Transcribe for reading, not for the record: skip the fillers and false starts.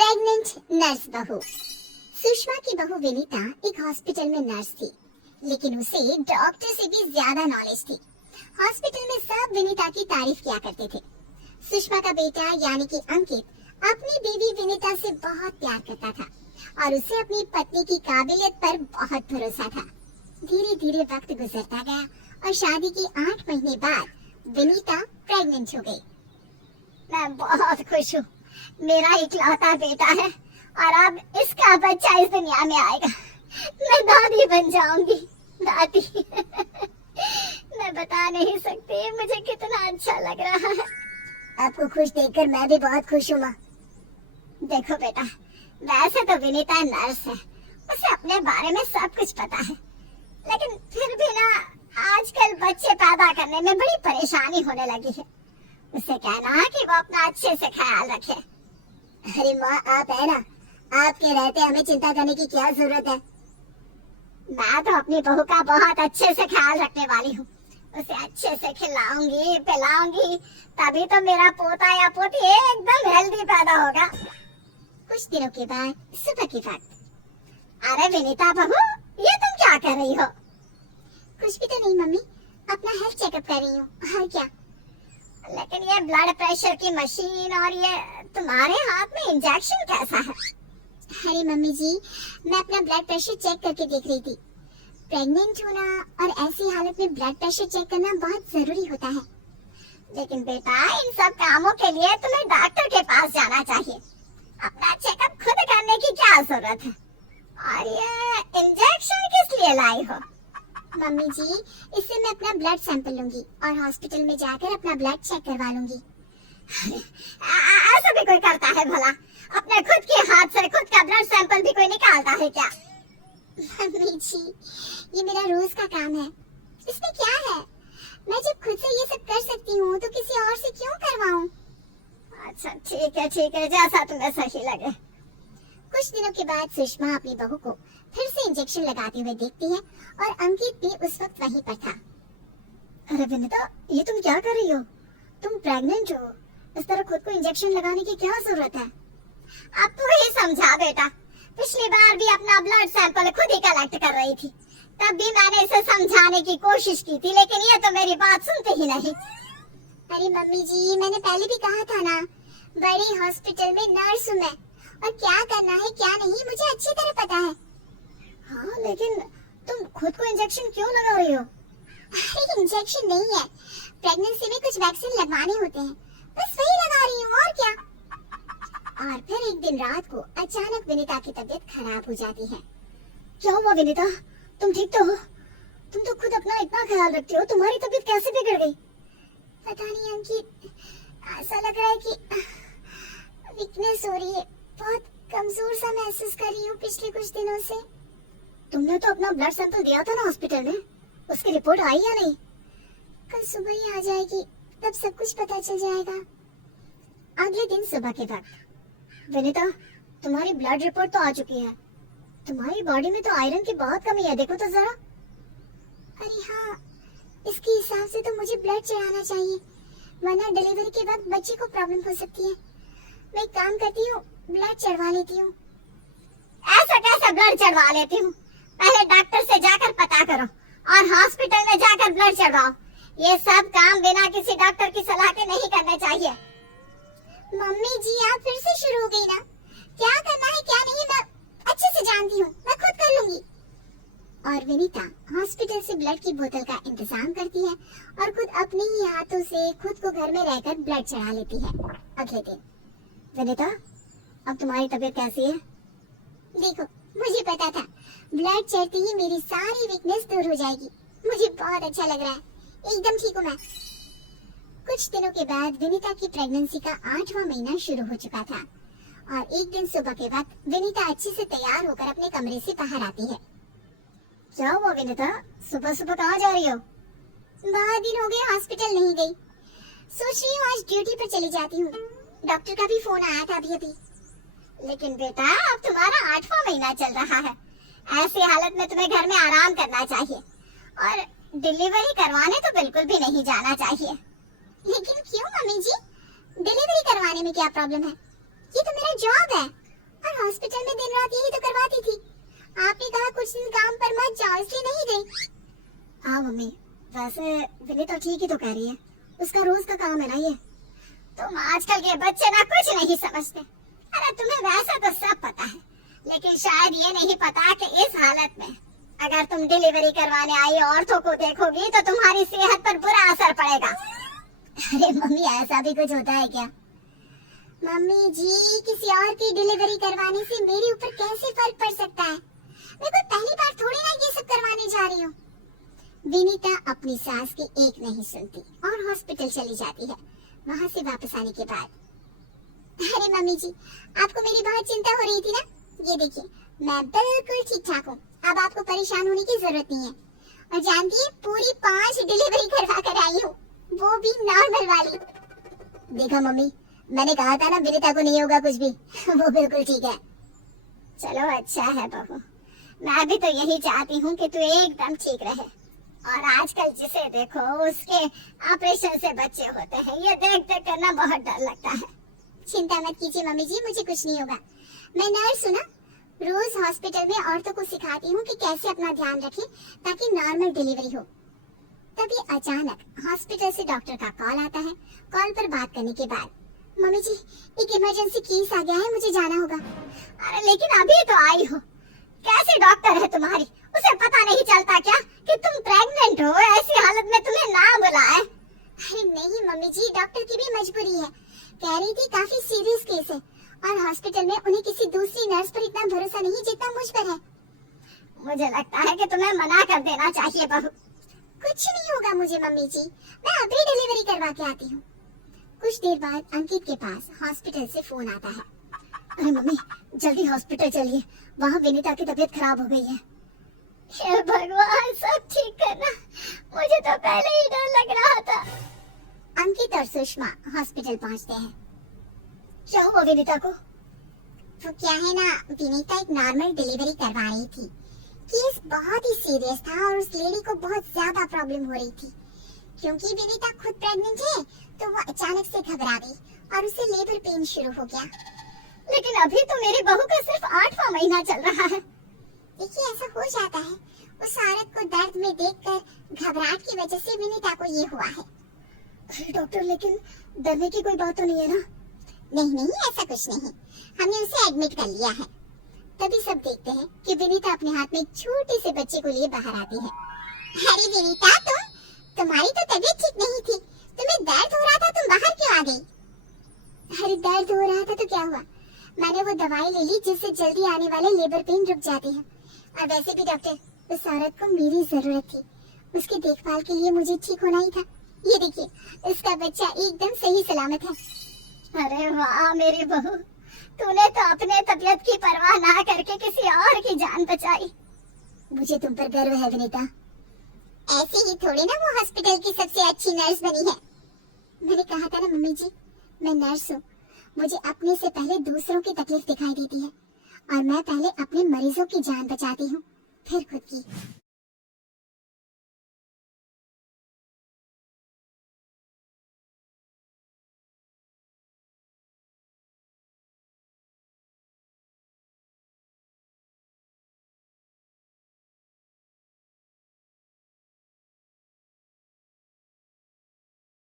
Pregnant nurse बहू। सुषमा की बहू विनीता एक हॉस्पिटल में नर्स थी, लेकिन उसे डॉक्टर से भी ज्यादा नॉलेज थी। हॉस्पिटल में सब विनीता की तारीफ किया करते थे। सुषमा का बेटा यानी कि अंकित अपनी बीवी विनीता से बहुत प्यार करता था और उसे अपनी पत्नी की काबिलियत पर बहुत भरोसा था। धीरे धीरे वक्त गुजरता गया और शादी के 8 महीने बाद विनीता प्रेग्नेंट हो गई। मैं बहुत खुश हूँ। मेरा इकलौता बेटा है और अब इसका बच्चा इस दुनिया में आएगा। मैं दादी बन जाऊंगी। दादी मैं बता नहीं सकती मुझे कितना अच्छा लग रहा है। आपको खुश देखकर मैं भी बहुत खुश हूँ माँ। देखो बेटा, वैसे तो विनीता नर्स है, उसे अपने बारे में सब कुछ पता है, लेकिन फिर भी ना आजकल बच्चे पैदा करने में बड़ी परेशानी होने लगी है। उसे कहना कि वो अपना अच्छे से ख्याल रखे। अरे माँ, आप है ना, आपके रहते हमें चिंता करने की क्या जरूरत है। मैं तो अपनी बहू का बहुत अच्छे से ख्याल रखने वाली हूँ। उसे अच्छे से खिलाऊंगी पिलाऊंगी, तभी तो मेरा पोता या पोती एकदम हेल्दी पैदा होगा। कुछ दिनों के बाद सुबह की बात। अरे विनीता बहू, ये तुम क्या कर रही हो? कुछ भी तो नहीं मम्मी, अपना हेल्थ चेकअप कर रही हूँ। और क्या? लेकिन ये ब्लड प्रेशर की मशीन और ये तुम्हारे हाथ में इंजेक्शन कैसा है? अरे मम्मी जी, मैं अपना ब्लड प्रेशर चेक करके देख रही थी। प्रेग्नेंट होना और ऐसी हालत में ब्लड प्रेशर चेक करना बहुत जरूरी होता है। लेकिन बेटा, इन सब कामों के लिए तुम्हें डॉक्टर के पास जाना चाहिए। अपना चेकअप खुद करने की क्या जरूरत है? और ये इंजेक्शन किस लिए लाई हो? मम्मी जी, इससे मैं अपना ब्लड सैंपल लूंगी और हॉस्पिटल में जाकर अपना ब्लड चेक करवा लूंगी। ऐसा भी कोई करता है भला? अपने खुद के हाथ से खुद का ब्लड सैंपल भी कोई निकालता है क्या? मम्मी जी, ये मेरा रोज का काम है, इसमें क्या है? मैं जब खुद से ये सब कर सकती हूँ तो किसी और से क्यों करवाऊँ? अच्छा ठीक है, जैसा तुम्हें सही लगे। कुछ दिनों के बाद सुषमा अपनी बहू को फिर से इंजेक्शन लगाते हुए देखती है और अंकित भी उस वक्त वहीं पर था। अरे विनीता, ये तुम क्या कर रही हो? तुम प्रेग्नेंट हो, इस तरह खुद को इंजेक्शन लगाने की क्या जरूरत है? अब तू ही समझा बेटा। पिछली बार भी अपना ब्लड सैंपल खुद ही कलेक्ट कर रही थी, तब भी मैंने इसे समझाने की कोशिश की थी, लेकिन ये तो मेरी बात सुनते ही नहीं। अरे मम्मी जी, मैंने पहले भी कहा था ना, बड़े हॉस्पिटल में नर्स हूँ मैं, और क्या करना है क्या नहीं मुझे अच्छी तरह पता है। हाँ, लेकिन तुम खुद को इंजेक्शन क्यों लगा रही हो? अरे इंजेक्शन नहीं है, प्रेगनेंसी में कुछ वैक्सीन लगवाने होते हैं, बस वही लगा रही हूँ और क्या। और फिर एक दिन रात को अचानक विनीता की तबीयत खराब हो जाती है। क्या हुआ विनीता, तुम ठीक तो हो? तुम तो खुद अपना इतना ख्याल रखती हो, तुम्हारी तबीयत कैसे बिगड़ गई? पता नहीं अंकित, ऐसा लग रहा है कि वीकनेस हो रही है, बहुत कमजोर सा महसूस कर रही हूँ पिछले कुछ दिनों से। तुमने तो अपना ब्लड सैंपल दिया था ना हॉस्पिटल में, उसकी रिपोर्ट आई या नहीं? कल सुबह ही आ जाएगी, तब सब कुछ पता चल जाएगा। अगले दिन सुबह के वक्त। विनीता, तुम्हारी ब्लड रिपोर्ट तो आ चुकी है। तुम्हारी बॉडी में तो आयरन की बहुत कमी है, देखो तो जरा। अरे हाँ, इसके हिसाब से तो मुझे ब्लड चढ़ाना चाहिए, वरना डिलीवरी के वक्त बच्चे को प्रॉब्लम हो सकती है। मैं एक काम करती हूँ, ब्लड चढ़वा लेती हूँ। ऐसा कैसे ब्लड चढ़वा लेती हूँ? पहले डॉक्टर से जाकर पता करो और हॉस्पिटल में जाकर ब्लड चढ़वाओ। ये सब काम बिना किसी डॉक्टर की सलाह के नहीं करने चाहिए। मम्मी जी, आप फिर से शुरू हो गई ना। क्या करना है क्या नहीं मैं अच्छे से जानती हूँ, मैं खुद कर लूंगी। और विनीता हॉस्पिटल से ब्लड की बोतल का इंतजाम करती है और खुद अपने ही हाथों से खुद को घर में रहकर ब्लड चढ़ा लेती है। अगले दिन। विनीता, अब तुम्हारी तबीयत कैसी है? देखो, मुझे पता था ब्लड चढ़ते ही मेरी सारी वीकनेस दूर हो जाएगी। मुझे बहुत अच्छा लग रहा है, एकदम ठीक हूँ मैं। कुछ दिनों के बाद विनीता की प्रेगनेंसी का 8वां महीना शुरू हो चुका था और एक दिन सुबह के वक्त विनीता अच्छे से तैयार होकर अपने कमरे से बाहर आती है। क्या हुआ विनीता, सुबह सुबह कहाँ जा रही हो? बहुत दिन हो गए हॉस्पिटल नहीं गई, सोच रही हूँ आज ड्यूटी पर चली जाती हूँ। डॉक्टर का भी फोन आया था अभी। लेकिन बेटा, अब तुम्हारा 8वां महीना चल रहा है, ऐसी हालत में तुम्हें घर में आराम करना चाहिए और डिलीवरी करवाने तो बिल्कुल भी नहीं जाना चाहिए। लेकिन क्यों मम्मी जी, डिलीवरी करवाने में क्या प्रॉब्लम है? ये तो मेरा जॉब है। और हॉस्पिटल में दिन रात यही तो करवाती थी। आपने कहा कुछ दिन काम पर मत जाओ, इसलिए नहीं गई। हाँ मम्मी, वैसे विनीता ठीक ही तो कह रही है, उसका रोज का काम है ना ये। तुम आजकल के बच्चे ना कुछ नहीं समझते। अरे तुम्हें वैसा तो सब पता है, लेकिन शायद ये नहीं पता कि इस हालत में अगर तुम डिलीवरी करवाने आई औरतों को देखोगी तो तुम्हारी सेहत पर बुरा असर पड़ेगा। अरे मम्मी, ऐसा भी कुछ होता है क्या? मम्मी जी, किसी और की डिलीवरी करवाने से मेरे ऊपर कैसे फर्क पड़ सकता है? मैं कोई पहली बार थोड़ी ना ये सब करवाने जा रही हूँ। विनीता अपनी सास की एक नहीं सुनती और हॉस्पिटल चली जाती है। वहाँ से वापस आने के बाद, अरे मम्मी जी, आपको मेरी बहुत चिंता हो रही थी ना? ये देखिए, मैं बिल्कुल ठीक ठाक हूँ। अब आपको परेशान होने की जरूरत नहीं है। और जानती है, पूरी 5 डिलीवरी करवा कर आई हूँ, वो भी नॉर्मल वाली। देखा मम्मी, मैंने कहा था ना विनीता को नहीं होगा कुछ भी। वो बिल्कुल ठीक है। चलो अच्छा है बहू, मैं भी तो यही चाहती हूँ कि तू एकदम ठीक रहे। और आजकल जिसे देखो उसके ऑपरेशन से बच्चे होते हैं, ये देख देख कर ना बहुत डर लगता है। चिंता मत कीजिए मम्मी जी, मुझे कुछ नहीं होगा। मैं नर्स हूँ ना, रोज हॉस्पिटल में औरतों को सिखाती हूँ कि कैसे अपना ध्यान रखें ताकि नॉर्मल डिलीवरी हो। तभी अचानक हॉस्पिटल से डॉक्टर का कॉल आता है। कॉल पर बात करने के बाद, मम्मी जी एक इमरजेंसी केस आ गया है, मुझे जाना होगा। अरे लेकिन अभी तो आई हो, कैसे डॉक्टर है तुम्हारी, उसे पता नहीं चलता क्या कि तुम प्रेग्नेंट हो? ऐसी हालत में तुम्हें ना बुलाए। अरे नहीं मम्मी जी, डॉक्टर की भी मजबूरी है। कह रही थी काफी सीरियस केस है और हॉस्पिटल में उन्हें किसी दूसरी नर्स पर इतना भरोसा नहीं जितना मुझ पर है। मुझे लगता है कि तुम्हें मना कर देना चाहिए बहू। कुछ नहीं होगा मुझे मम्मी जी, मैं अभी डिलीवरी करवा के आती हूँ। कुछ देर बाद अंकित के पास हॉस्पिटल से फोन आता है। अरे मम्मी, जल्दी हॉस्पिटल चलिए, वहाँ विनीता की तबीयत खराब हो गई है। हे भगवान, सब ठीक करना, मुझे तो पहले ही डर लग रहा था। अंकित और सुषमा हॉस्पिटल पहुँचते हैं। क्या हुआ विनीता को? वो क्या है ना, विनीता एक नॉर्मल डिलीवरी करवा रही थी। केस बहुत ही सीरियस था और उस लेडी को बहुत ज्यादा प्रॉब्लम हो रही थी। क्योंकि विनीता खुद प्रेग्नेंट है तो वो अचानक से घबरा गई और उसे लेबर पेन शुरू हो गया। लेकिन अभी तो मेरी बहू का सिर्फ 8वां महीना चल रहा है। देखिए, ऐसा हो जाता है, उस औरत को दर्द में देखकर घबराहट की वजह से विनीता को ये हुआ है। अरे डॉक्टर, लेकिन डरने की कोई बात तो नहीं है ना? नहीं नहीं, ऐसा कुछ नहीं, हमने उसे एडमिट कर लिया है। तभी सब देखते हैं कि विनीता अपने हाथ में एक छोटे से बच्चे को लिए बाहर आती है। अरे विनीता, तुम्हारी तो तबीयत ठीक नहीं थी, तुम्हें दर्द हो रहा था, तुम बाहर क्यों आ गई? अरे दर्द हो रहा था तो क्या हुआ, मैंने वो दवाई ले ली जिससे जल्दी आने वाले लेबर पेन रुक जाते हैं। और वैसे भी डॉक्टर, उस औरत को मेरी जरूरत थी, उसकी देखभाल के लिए मुझे ठीक होना ही था। ये देखिए, उसका बच्चा एकदम सही सलामत है। अरे वाह मेरी बहू, तूने तो अपने तबीयत की परवाह ना करके किसी और की जान बचाई। मुझे तुम पर गर्व है विनीता। ऐसे ही थोड़ी ना वो हॉस्पिटल की सबसे अच्छी नर्स बनी है। मैंने कहा था ना मम्मी जी, मैं नर्स हूँ, मुझे अपने से पहले दूसरों की तकलीफ दिखाई देती है और मैं पहले अपने मरीजों की जान बचाती हूँ, फिर खुद की।